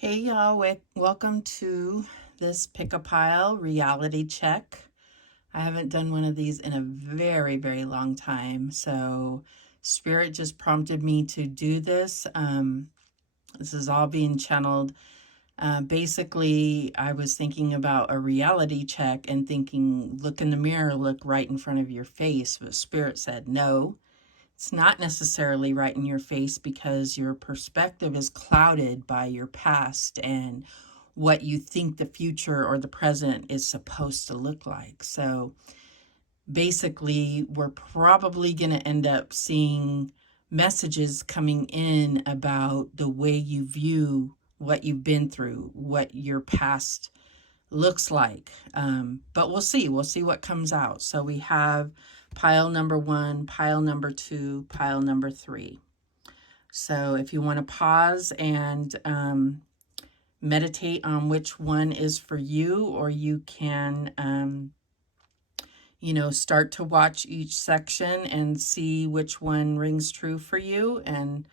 Hey y'all, welcome to this pick-a-pile reality check. I haven't done one of these in a very, very long time, so Spirit just prompted me to do this. This is all being channeled. Basically, I was thinking about a reality check and thinking, look in the mirror, look right in front of your face, but Spirit said no. It's not necessarily right in your face because your perspective is clouded by your past and what you think the future or the present is supposed to look like. So basically, we're probably going to end up seeing messages coming in about the way you view what you've been through, what your past looks like. But we'll see. We'll see what comes out. So we have pile number 1, pile number 2, pile number 3. So if you want to pause and meditate on which one is for you, or you can, start to watch each section and see which one rings true for you, and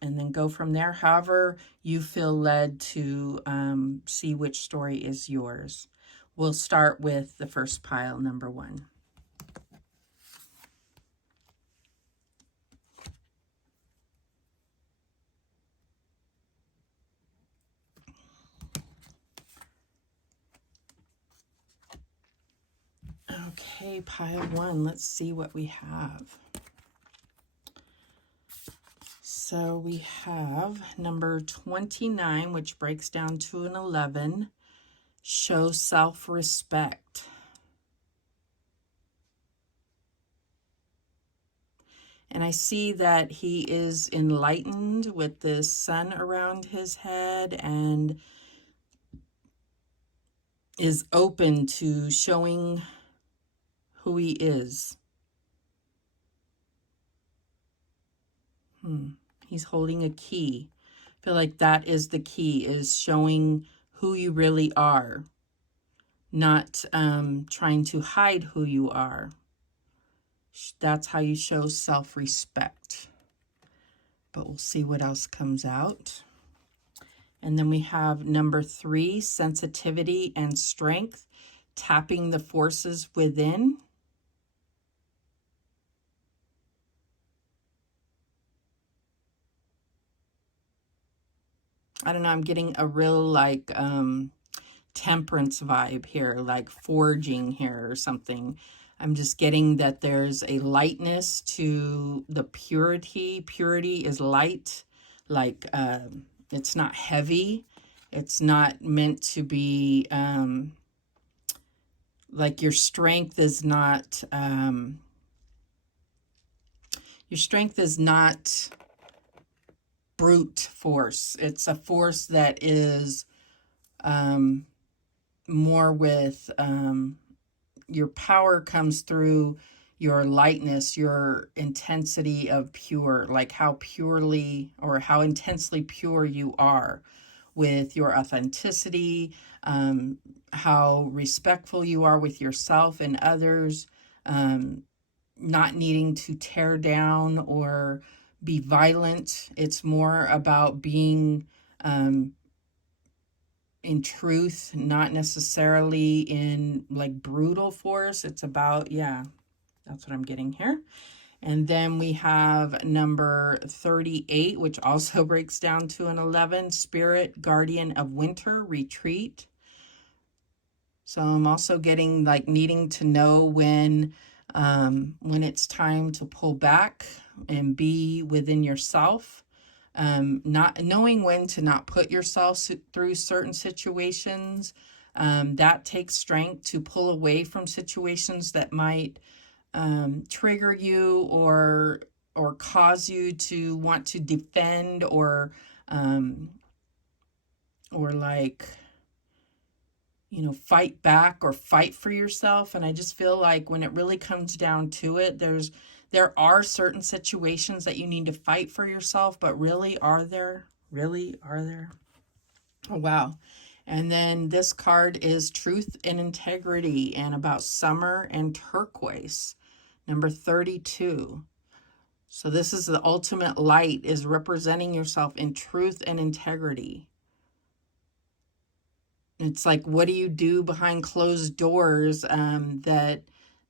then go from there. However you feel led to see which story is yours. We'll start with the first pile, number 1. Okay, pile 1, let's see what we have. So we have number 29, which breaks down to an 11, show self-respect. And I see that he is enlightened with the sun around his head and is open to showing who he is. He's holding a key. I feel like that is the key, is showing who you really are, not trying to hide who you are. That's how you show self-respect. But we'll see what else comes out. And then we have number 3, sensitivity and strength, tapping the forces within. I don't know, I'm getting a real like temperance vibe here, like forging here or something. I'm just getting that there's a lightness to the purity. Purity is light, like it's not heavy. It's not meant to be like your strength is not brute force. It's a force that is more with your power comes through your lightness, your intensity of pure, like how purely or how intensely pure you are with your authenticity, how respectful you are with yourself and others, not needing to tear down or be violent. It's more about being in truth, not necessarily in like brutal force. It's about, yeah, that's what I'm getting here. And then we have number 38, which also breaks down to an 11, spirit guardian of winter retreat. So I'm also getting like needing to know when it's time to pull back and be within yourself. Not knowing when to not put yourself through certain situations. That takes strength to pull away from situations that might trigger you or cause you to want to defend or like, fight back or fight for yourself. And I just feel like when it really comes down to it, there are certain situations that you need to fight for yourself, but really are there? Really are there? Oh, wow. And then this card is truth and integrity, and about summer and turquoise, number 32. So this is the ultimate light, is representing yourself in truth and integrity. It's like, what do you do behind closed doors? That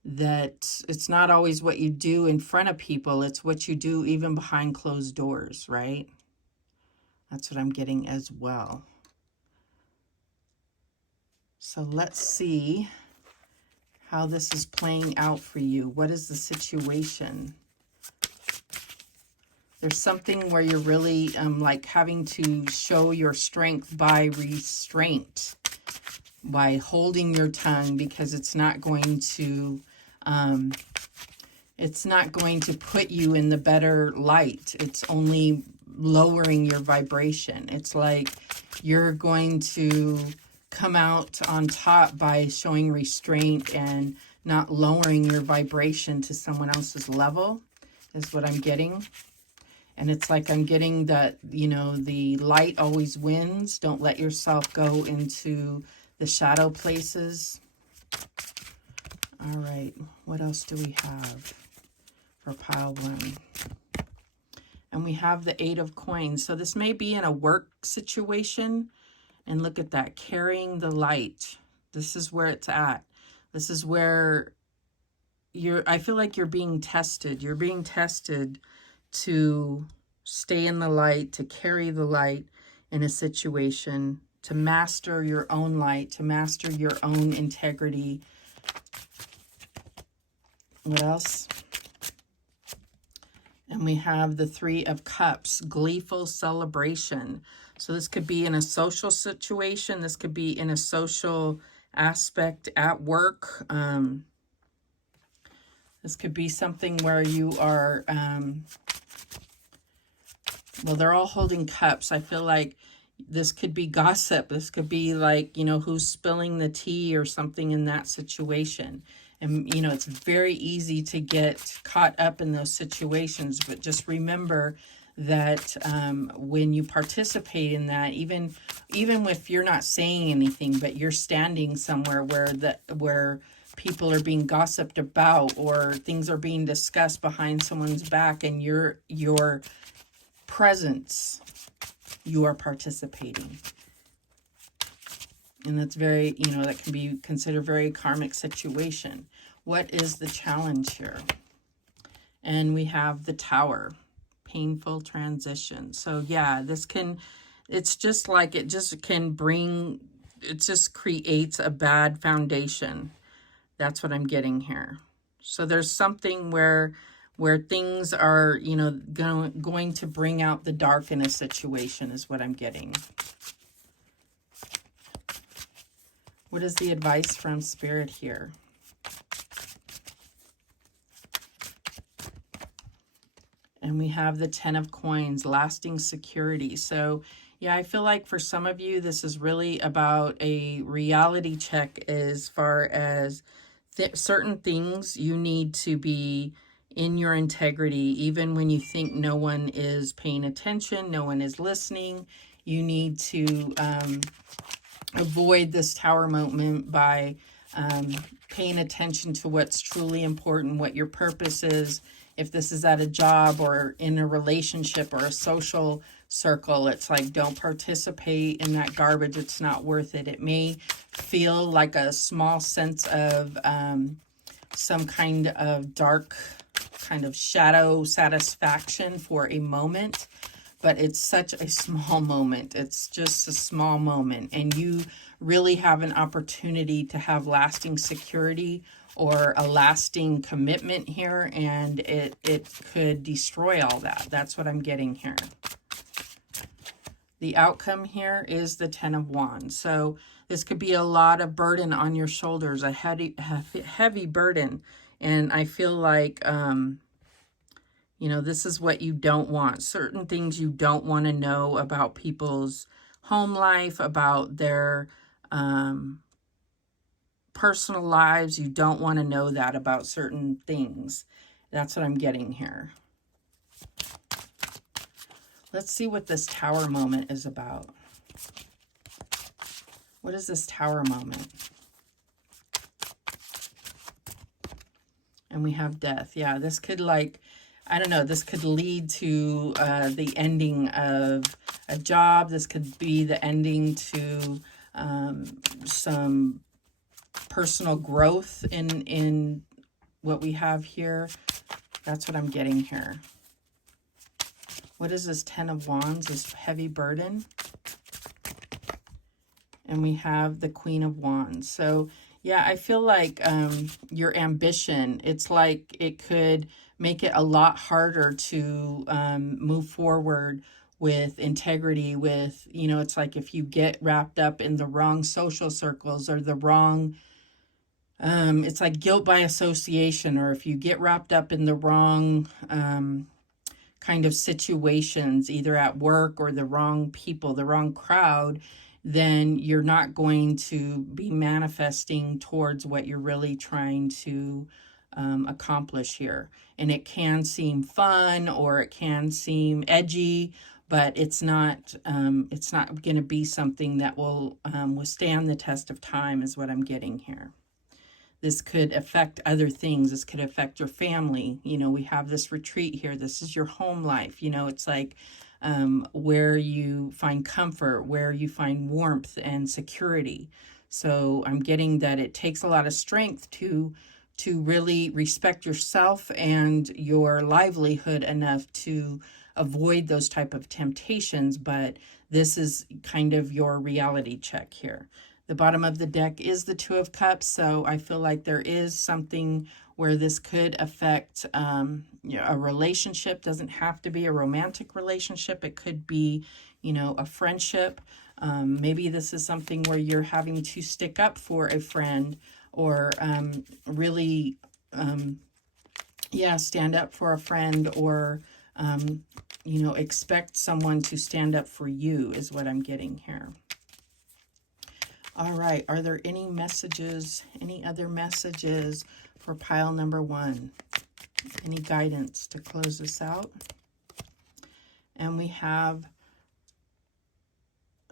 it's not always what you do in front of people. It's what you do even behind closed doors, right? That's what I'm getting as well. So let's see how this is playing out for you. What is the situation? There's something where you're really like having to show your strength by restraint, by holding your tongue, because it's not going to put you in the better light. It's only lowering your vibration. It's like you're going to come out on top by showing restraint and not lowering your vibration to someone else's level, is what I'm getting. And it's like I'm getting that, you know, the light always wins. Don't let yourself go into the shadow places. All right, what else do we have for pile 1? And we have the 8 of coins. So this may be in a work situation. And look at that, carrying the light. This is where it's at. This is where I feel like you're being tested. You're being tested to stay in the light, to carry the light in a situation, to master your own light, to master your own integrity. What else? And we have the 3 of Cups, gleeful celebration. So this could be in a social situation. This could be in a social aspect at work. This could be something where you are, well, they're all holding cups. I feel like this could be gossip. This could be like, you know, who's spilling the tea or something in that situation. And, you know, it's very easy to get caught up in those situations. But just remember that when you participate in that, even if you're not saying anything, but you're standing somewhere where people are being gossiped about or things are being discussed behind someone's back, and your presence, you are participating. And that's very, you know, that can be considered very karmic situation. What is the challenge here? And we have the Tower, painful transition. So yeah, this can, it's just like, it just can bring, it just creates a bad foundation. That's what I'm getting here. So there's something where things are, you know, going to bring out the dark in a situation, is what I'm getting. What is the advice from Spirit here? And we have the 10 of Coins, lasting security. So yeah, I feel like for some of you, this is really about a reality check as far as certain things you need to be in your integrity, even when you think no one is paying attention, no one is listening. You need to avoid this Tower moment by paying attention to what's truly important, what your purpose is. If this is at a job or in a relationship or a social circle, it's like, don't participate in that garbage. It's not worth it. It may feel like a small sense of some kind of dark kind of shadow satisfaction for a moment, but it's such a small moment. It's just a small moment, and you really have an opportunity to have lasting security or a lasting commitment here, and it could destroy all that. That's what I'm getting here. The outcome here is the 10 of Wands. So this could be a lot of burden on your shoulders, a heavy burden. And I feel like, you know, this is what you don't want. Certain things you don't want to know about people's home life, about their personal lives. You don't want to know that about certain things. That's what I'm getting here. Let's see what this Tower moment is about. What is this Tower moment? And we have Death. Yeah, this could like, I don't know, this could lead to the ending of a job. This could be the ending to some personal growth in what we have here. That's what I'm getting here. What is this 10 of Wands, this heavy burden? And we have the Queen of Wands. So yeah, I feel like your ambition, it's like it could make it a lot harder to move forward with integrity, with, you know, it's like if you get wrapped up in the wrong social circles or the wrong, it's like guilt by association, or if you get wrapped up in the wrong kind of situations, either at work or the wrong people, the wrong crowd, then you're not going to be manifesting towards what you're really trying to accomplish here. And it can seem fun or it can seem edgy, but it's not going to be something that will withstand the test of time, is what I'm getting here. This could affect other things. This could affect your family. You know, we have this retreat here. This is your home life. You know, it's like where you find comfort, where you find warmth and security. So I'm getting that it takes a lot of strength to really respect yourself and your livelihood enough to avoid those type of temptations. But this is kind of your reality check here. The bottom of the deck is the Two of Cups, so I feel like there is something where this could affect you know, a relationship. Doesn't have to be a romantic relationship. It could be, you know, a friendship. Maybe this is something where you're having to stick up for a friend, or really, yeah, stand up for a friend, or, you know, expect someone to stand up for you, is what I'm getting here. All right, are there any messages, any other messages for pile number 1? Any guidance to close this out? And we have,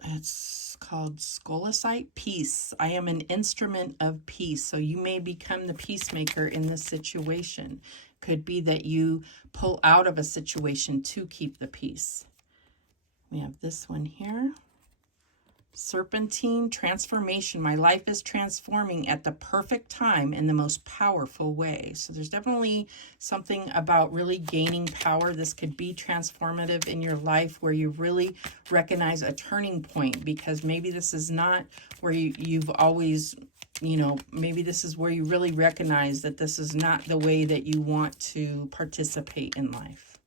it's called Scolasite, Peace. I am an instrument of peace. So you may become the peacemaker in this situation. Could be that you pull out of a situation to keep the peace. We have this one here. Serpentine, transformation. My life is transforming at the perfect time in the most powerful way. So there's definitely something about really gaining power. This could be transformative in your life, where you really recognize a turning point, because maybe this is not where you've always, you know, maybe this is where you really recognize that this is not the way that you want to participate in life.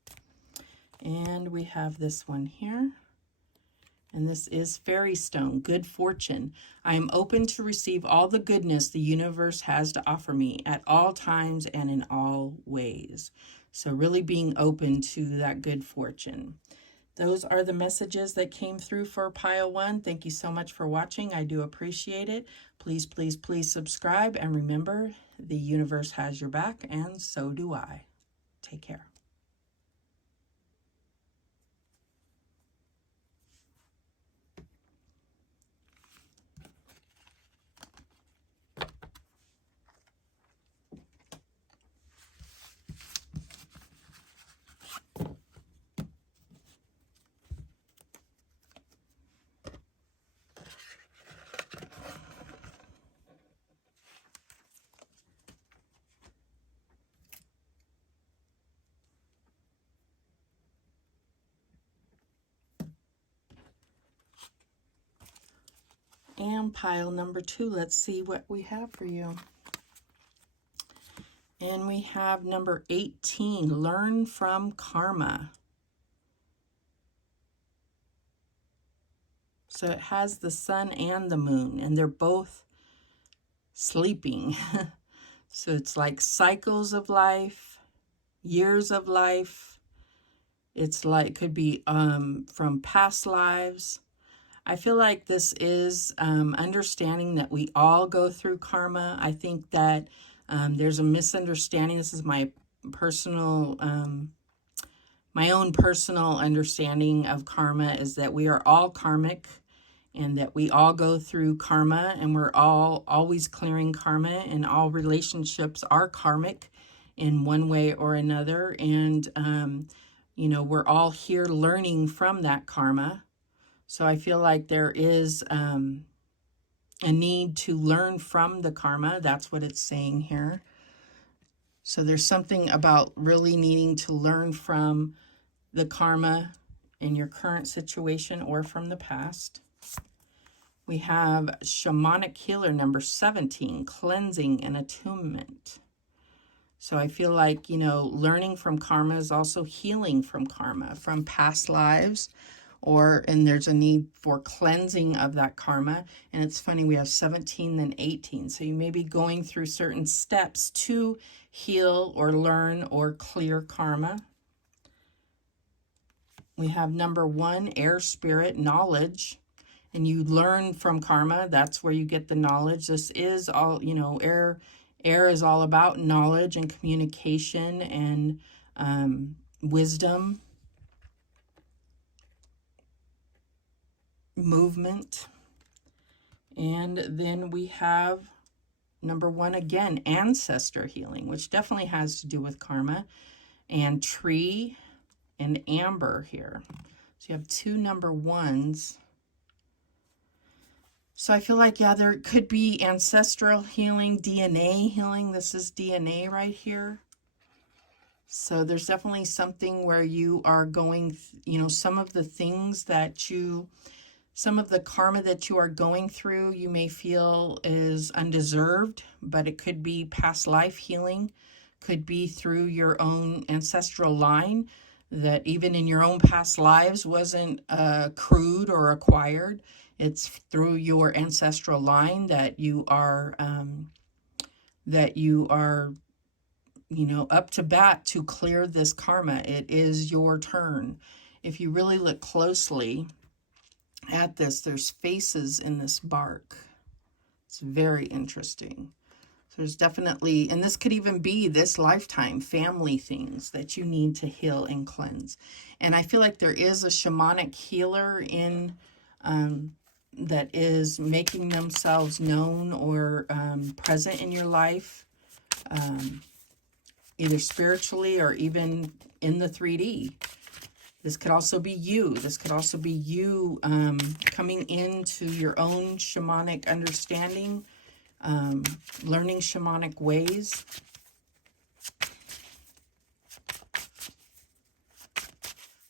And we have this one here. And this is Fairy Stone, good fortune. I am open to receive all the goodness the universe has to offer me at all times and in all ways. So really being open to that good fortune. Those are the messages that came through for pile 1. Thank you so much for watching. I do appreciate it. Please, please, please subscribe. And remember, the universe has your back, and so do I. Take care. And pile number 2, let's see what we have for you. And we have number 18, learn from karma. So it has the sun and the moon, and they're both sleeping. So it's like cycles of life, years of life. It's like, could be from past lives. I feel like this is understanding that we all go through karma. I think that there's a misunderstanding. This is my personal, my own personal understanding of karma, is that we are all karmic, and that we all go through karma, and we're all always clearing karma, and all relationships are karmic. in one way or another. And, you know, we're all here learning from that karma. So I feel like there is a need to learn from the karma. That's what it's saying here. So there's something about really needing to learn from the karma in your current situation or from the past. We have Shamanic Healer number 17, Cleansing and Attunement. So I feel like, you know, learning from karma is also healing from karma, from past lives, and there's a need for cleansing of that karma. And it's funny, we have 17 then 18. So you may be going through certain steps to heal or learn or clear karma. We have number 1, Air Spirit, Knowledge. And you learn from karma. That's where you get the knowledge. This is all, you know, air is all about knowledge and communication and wisdom, movement. And then we have number 1 again, Ancestor Healing, which definitely has to do with karma, and Tree and Amber here. So you have 2 number 1s. So I feel like, yeah, there could be ancestral healing, DNA healing. This is DNA right here. So there's definitely something where you are going, you know, some of the karma that you are going through, you may feel is undeserved, but it could be past life healing, could be through your own ancestral line that even in your own past lives wasn't accrued or acquired. It's through your ancestral line that you are, you know, up to bat to clear this karma. It is your turn. If you really look closely at this, there's faces in this bark. It's very interesting. So there's definitely, and this could even be this lifetime, family things that you need to heal and cleanse. And I feel like there is a shamanic healer in that is making themselves known or present in your life, either spiritually or even in the 3D. This could also be you. This could also be you coming into your own shamanic understanding, learning shamanic ways.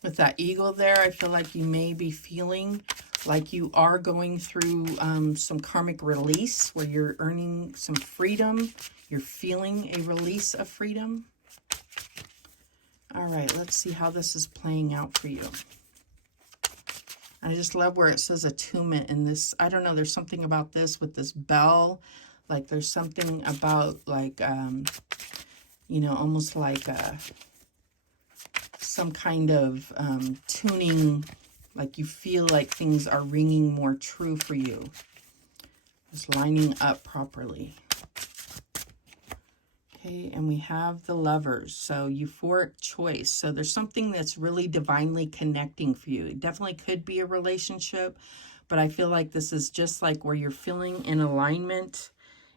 With that eagle there, I feel like you may be feeling like you are going through some karmic release where you're earning some freedom. You're feeling a release of freedom. All right, let's see how this is playing out for you. I just love where it says attunement in this. I don't know, there's something about this with this bell. Like there's something about like, you know, almost like some kind of tuning, like you feel like things are ringing more true for you. Just lining up properly. Okay, and we have the Lovers. So euphoric choice. So there's something that's really divinely connecting for you. It definitely could be a relationship, but I feel like this is just like where you're feeling in alignment.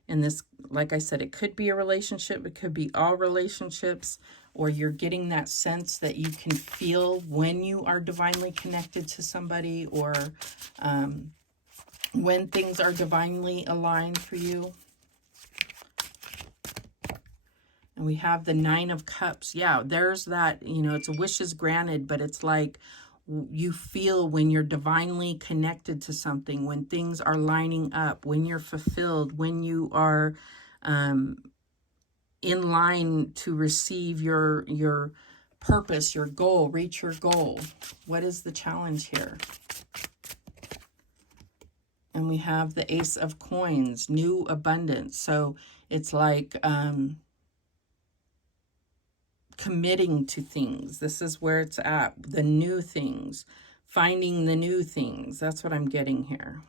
And this, like I said, it could be a relationship. It could be all relationships, or you're getting that sense that you can feel when you are divinely connected to somebody, or when things are divinely aligned for you. And we have the 9 of Cups. Yeah, there's that, you know, it's a wishes granted, but it's like you feel when you're divinely connected to something, when things are lining up, when you're fulfilled, when you are in line to receive your purpose, your goal, reach your goal. What is the challenge here? And we have the Ace of Coins, new abundance. So it's like committing to things. This is where it's at. The new things. Finding the new things. That's what I'm getting here.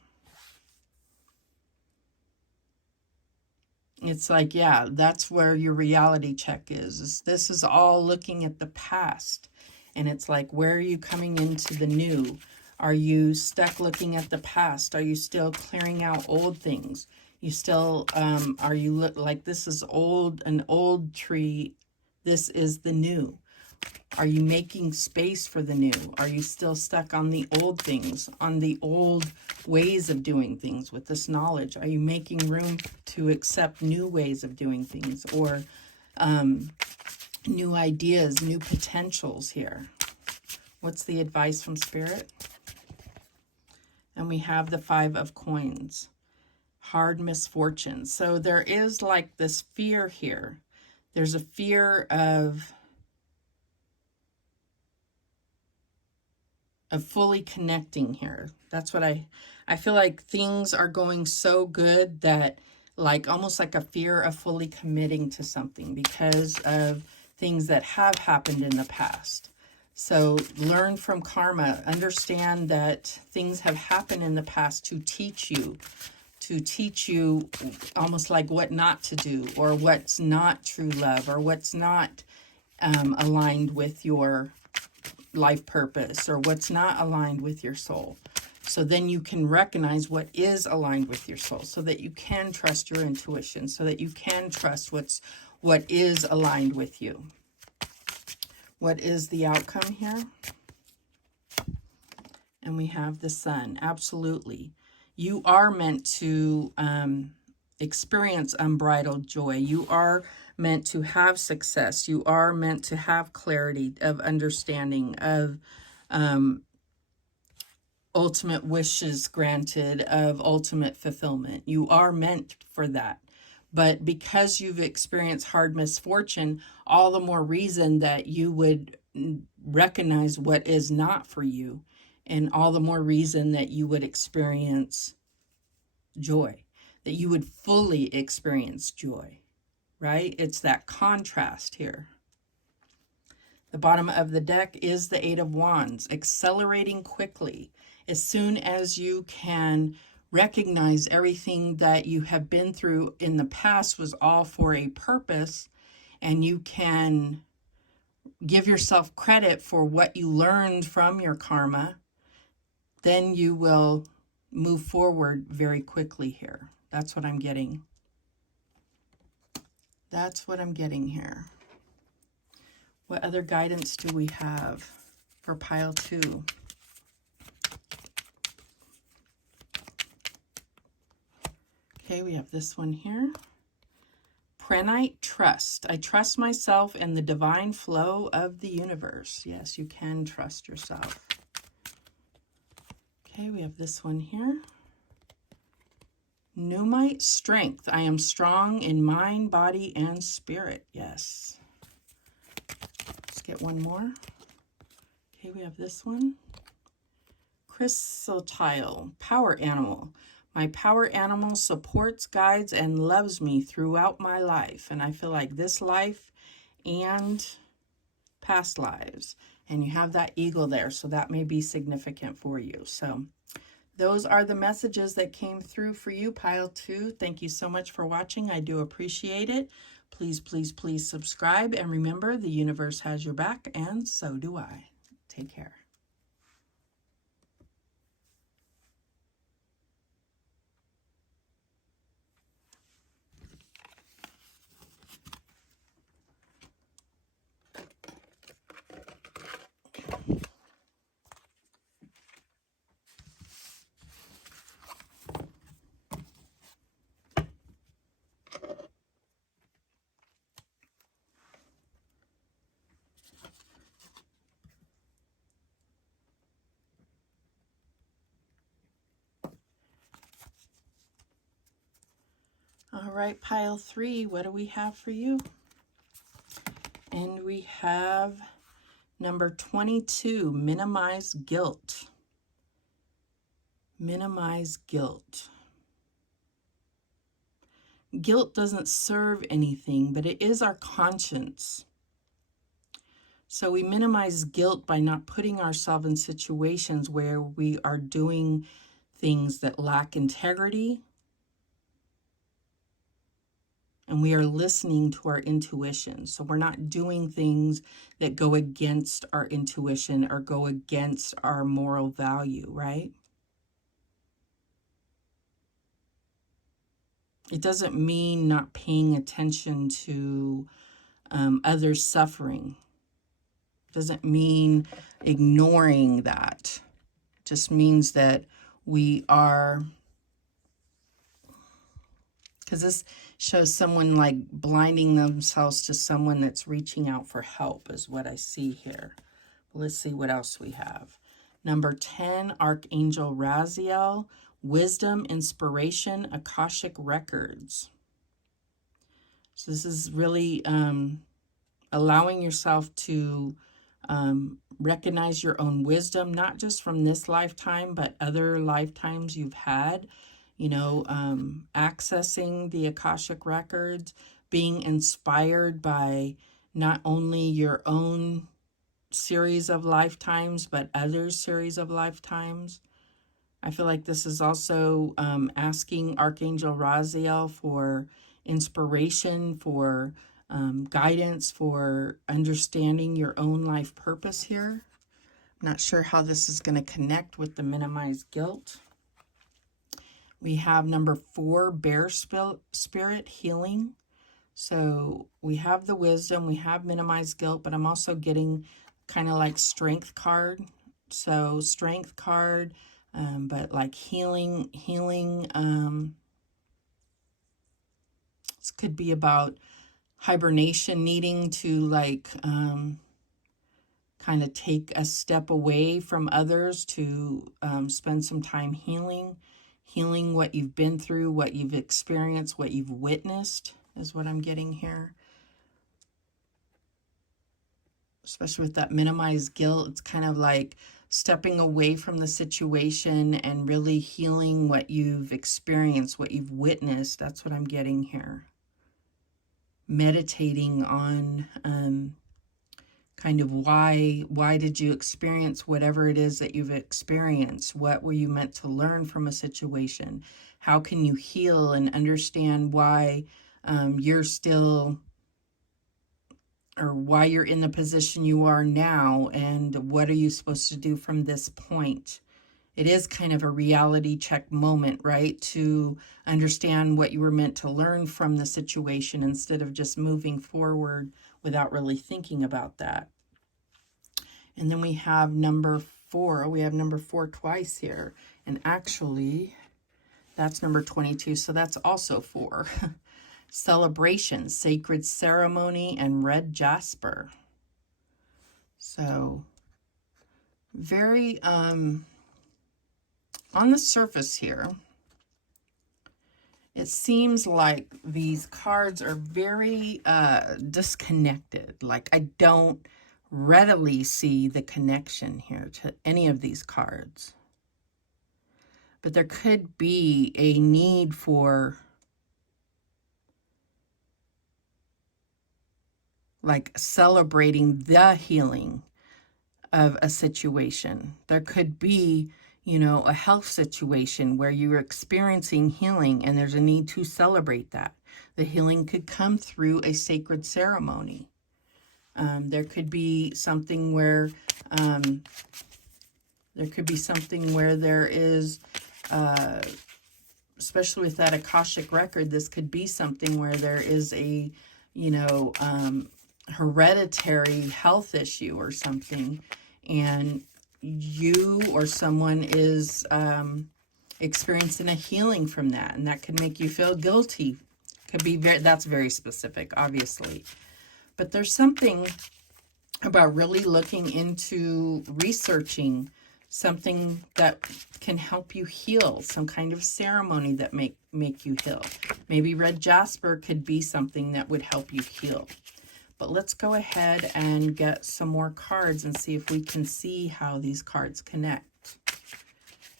It's like, yeah, that's where your reality check is. This is all looking at the past. And it's like, where are you coming into the new? Are you stuck looking at the past? Are you still clearing out old things? You still, are you like, this is old, an old tree this is the new? Are you making space for the new? Are you still stuck on the old things, on the old ways of doing things with this knowledge? Are you making room to accept new ways of doing things, or new ideas, new potentials here? What's the advice from Spirit? And we have the 5 of Coins. Hard misfortune. So there is like this fear here. There's a fear of fully connecting here. That's what I feel like. Things are going so good that like almost like a fear of fully committing to something because of things that have happened in the past. So learn from karma. Understand that things have happened in the past to teach you almost like what not to do, or what's not true love, or what's not aligned with your life purpose, or what's not aligned with your soul. So then you can recognize what is aligned with your soul, so that you can trust your intuition, so that you can trust what is aligned with you. What is the outcome here? And we have the Sun. Absolutely. You are meant to experience unbridled joy. You are meant to have success. You are meant to have clarity of understanding, of ultimate wishes granted, of ultimate fulfillment. You are meant for that. But because you've experienced hard misfortune, all the more reason that you would recognize what is not for you, and all the more reason that you would experience joy, that you would fully experience joy, right? It's that contrast here. The bottom of the deck is the 8 of Wands, accelerating quickly. As soon as you can recognize everything that you have been through in the past was all for a purpose, and you can give yourself credit for what you learned from your karma, then you will move forward very quickly here. That's what I'm getting. That's what I'm getting here. What other guidance do we have for pile 2? Okay, we have this one here. Prenite trust. I trust myself and the divine flow of the universe. Yes, you can trust yourself. Okay, we have this one here. Pneumite strength. I am strong in mind, body, and spirit. Yes. Let's get one more. Okay, we have this one. Crystal tile. Power animal. My power animal supports, guides, and loves me throughout my life. And I feel like this life and past lives. And you have that eagle there, so that may be significant for you. So those are the messages that came through for you, pile 2. Thank you so much for watching. I do appreciate it. Please, please, please subscribe. And remember, the universe has your back, and so do I. Take care. All right, pile 3, what do we have for you? And we have number 22, minimize guilt. Minimize guilt. Guilt doesn't serve anything, but it is our conscience. So we minimize guilt by not putting ourselves in situations where we are doing things that lack integrity, and we are listening to our intuition. So we're not doing things that go against our intuition or go against our moral value, right? It doesn't mean not paying attention to others' suffering. Doesn't mean ignoring that. It just means that we are, because this shows someone like blinding themselves to someone that's reaching out for help is what I see here. Let's see what else we have. Number 10, Archangel Raziel, Wisdom, Inspiration, Akashic Records. So this is really allowing yourself to recognize your own wisdom, not just from this lifetime, but other lifetimes you've had. You know, accessing the Akashic Records, being inspired by not only your own series of lifetimes, but others' series of lifetimes. I feel like this is also asking Archangel Raziel for inspiration, for guidance, for understanding your own life purpose here. I'm not sure how this is going to connect with the minimized guilt. We have number 4, Bear Spirit, Healing. So we have the wisdom, we have minimized guilt, but I'm also getting kind of like Strength card. So Strength card, but like healing. This could be about hibernation, needing to like kind of take a step away from others to spend some time healing what you've been through, what you've experienced, what you've witnessed is what I'm getting here. Especially with that minimized guilt, it's kind of like stepping away from the situation and really healing what you've experienced, what you've witnessed. That's what I'm getting here. Meditating on kind of why did you experience whatever it is that you've experienced? What were you meant to learn from a situation? How can you heal and understand why you're still, or why you're in the position you are now, and what are you supposed to do from this point? It is kind of a reality check moment, right? To understand what you were meant to learn from the situation instead of just moving forward without really thinking about that. And then we have number 4. We have number 4 twice here. And actually, that's number 22. So that's also 4. Celebration, Sacred Ceremony, and Red Jasper. So very, on the surface here, it seems like these cards are very disconnected. Like I don't readily see the connection here to any of these cards. But there could be a need for like celebrating the healing of a situation. There could be, you know, a health situation where you're experiencing healing and there's a need to celebrate that. The healing could come through a sacred ceremony. There could be something where there is, especially with that Akashic record, this could be something where there is a, you know, hereditary health issue or something, and you or someone is experiencing a healing from that, and that could make you feel guilty. Could be that's very specific, obviously. But there's something about really looking into researching something that can help you heal, some kind of ceremony that make you heal. Maybe red jasper could be something that would help you heal. But let's go ahead and get some more cards and see if we can see how these cards connect.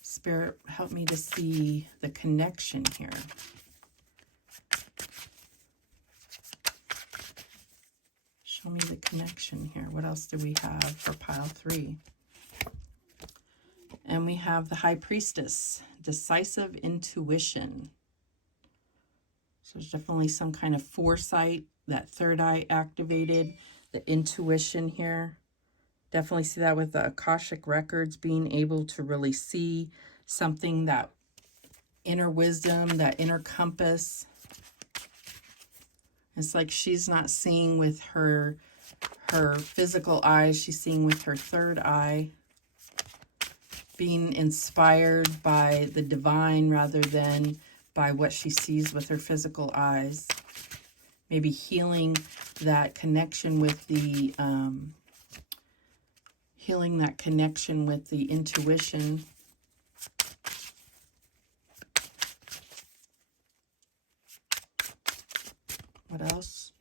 Spirit, help me to see the connection here. Show me the connection here. What else do we have for pile 3? And we have the High Priestess, decisive intuition. So there's definitely some kind of foresight, that third eye activated, the intuition here. Definitely see that with the Akashic records, being able to really see something, that inner wisdom, that inner compass. It's like she's not seeing with her physical eyes. She's seeing with her third eye, being inspired by the divine rather than by what she sees with her physical eyes. Maybe healing that connection with the intuition. What else?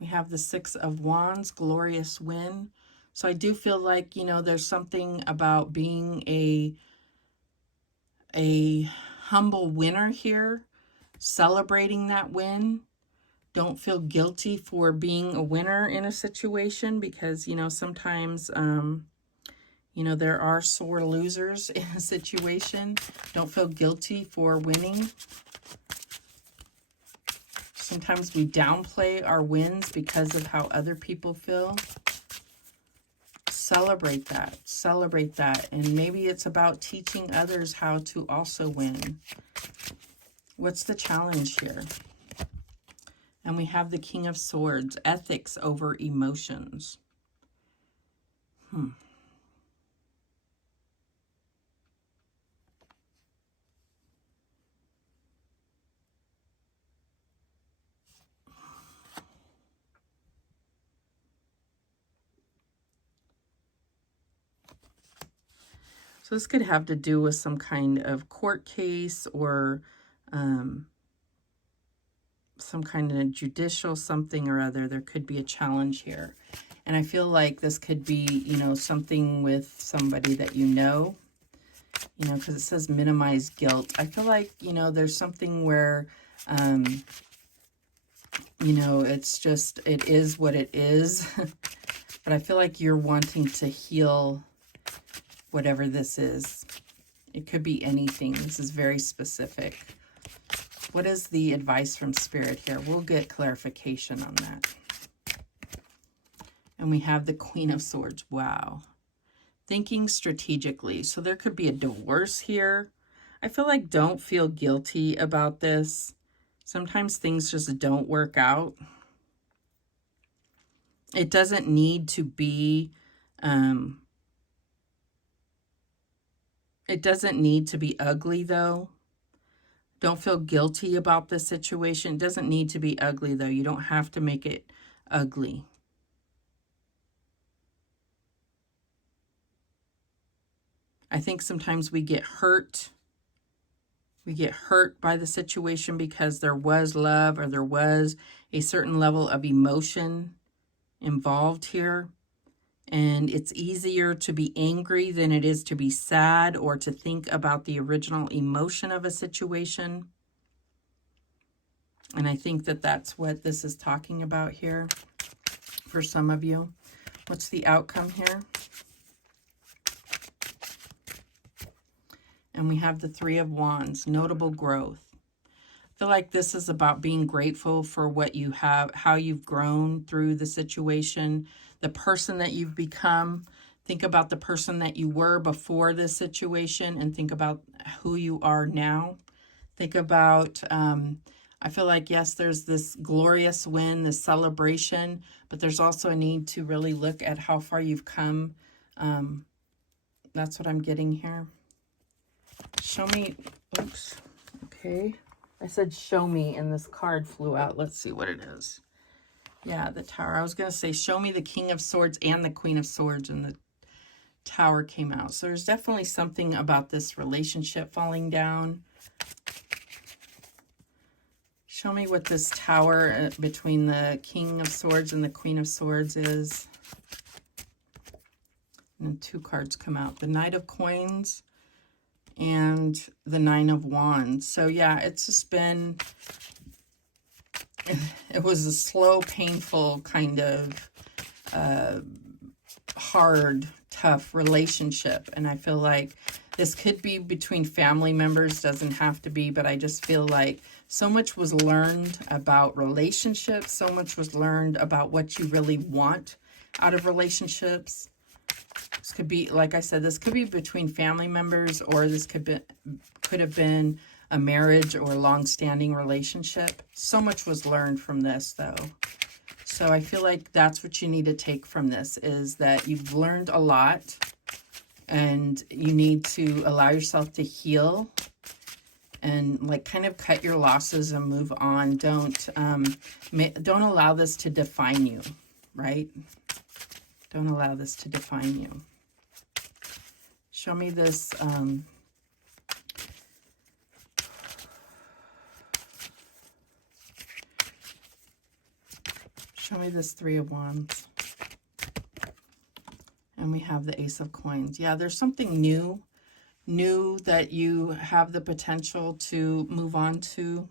We have the Six of Wands, glorious win. So I do feel like, you know, there's something about being a humble winner here, celebrating that win. Don't feel guilty for being a winner in a situation because, you know, sometimes, you know, there are sore losers in a situation. Don't feel guilty for winning. Sometimes we downplay our wins because of how other people feel. Celebrate that. Celebrate that. And maybe it's about teaching others how to also win. What's the challenge here? And we have the King of Swords, ethics over emotions. So this could have to do with some kind of court case or some kind of judicial something or other. There could be a challenge here. And I feel like this could be, you know, something with somebody that you know, because it says minimize guilt. I feel like, you know, there's something where, you know, it's just, it is what it is. But I feel like you're wanting to heal whatever this is. It could be anything. This is very specific. What is the advice from Spirit here? We'll get clarification on that. And we have the Queen of Swords. Wow. Thinking strategically. So there could be a divorce here. I feel like don't feel guilty about this. Sometimes things just don't work out. It doesn't need to be, it doesn't need to be ugly though. Don't feel guilty about this situation. It doesn't need to be ugly though. You don't have to make it ugly. I think sometimes we get hurt. We get hurt by the situation because there was love or there was a certain level of emotion involved here. And it's easier to be angry than it is to be sad or to think about the original emotion of a situation. And I think that that's what this is talking about here for some of you. What's the outcome here? And we have the Three of Wands, notable growth. I feel like this is about being grateful for what you have, how you've grown through the situation, the person that you've become. Think about the person that you were before this situation and think about who you are now. Think about, I feel like, yes, there's this glorious win, this celebration, but there's also a need to really look at how far you've come. That's what I'm getting here. Show me, oops, okay. I said show me and this card flew out. Let's see what it is. Yeah, the Tower. I was going to say show me the King of Swords and the Queen of Swords, and the Tower came out. So there's definitely something about this relationship falling down. Show me what this Tower between the King of Swords and the Queen of Swords is. And then two cards come out. The Knight of Coins and the Nine of Wands. So yeah, it's just been, it was a slow, painful kind of hard, tough relationship. And I feel like this could be between family members, doesn't have to be, but I just feel like so much was learned about relationships. So much was learned about what you really want out of relationships. This could be, like I said, this could be between family members, or this could have been a marriage or long-standing relationship. So much was learned from this, though. So I feel like that's what you need to take from this, is that you've learned a lot and you need to allow yourself to heal and like kind of cut your losses and move on. Don't allow this to define you, right? Don't allow this to define you. Show me this. Show me this Three of Wands. And we have the Ace of Coins. Yeah, there's something new that you have the potential to move on to.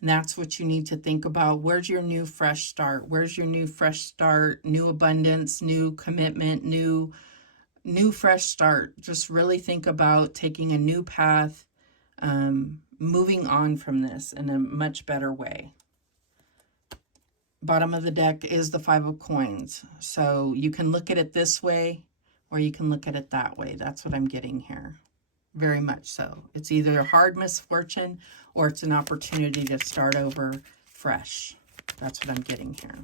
And that's what you need to think about. Where's your new fresh start? Where's your new fresh start? New abundance, new commitment, new fresh start. Just really think about taking a new path, moving on from this in a much better way. Bottom of the deck is the Five of Coins. So you can look at it this way or you can look at it that way. That's what I'm getting here. Very much so. It's either a hard misfortune or it's an opportunity to start over fresh. That's what I'm getting here.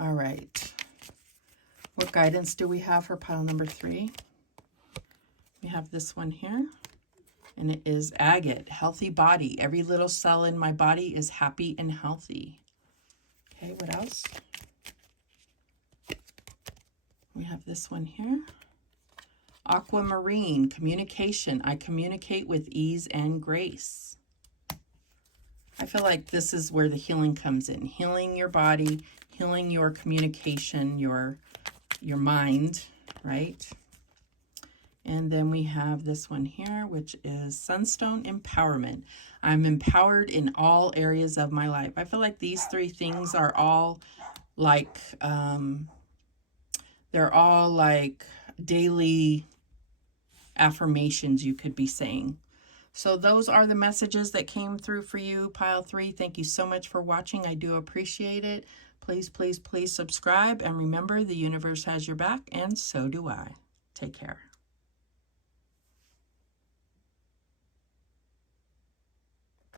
All right. What guidance do we have for pile number 3? We have this one here. And it is agate, healthy body. Every little cell in my body is happy and healthy. Okay, what else? We have this one here. Aquamarine, communication. I communicate with ease and grace. I feel like this is where the healing comes in. Healing your body, healing your communication, your mind, right? And then we have this one here, which is Sunstone Empowerment. I'm empowered in all areas of my life. I feel like these 3 things are all like, they're all like daily affirmations you could be saying. So those are the messages that came through for you, pile 3. Thank you so much for watching. I do appreciate it. Please, please, please subscribe. And remember, the universe has your back, and so do I. Take care.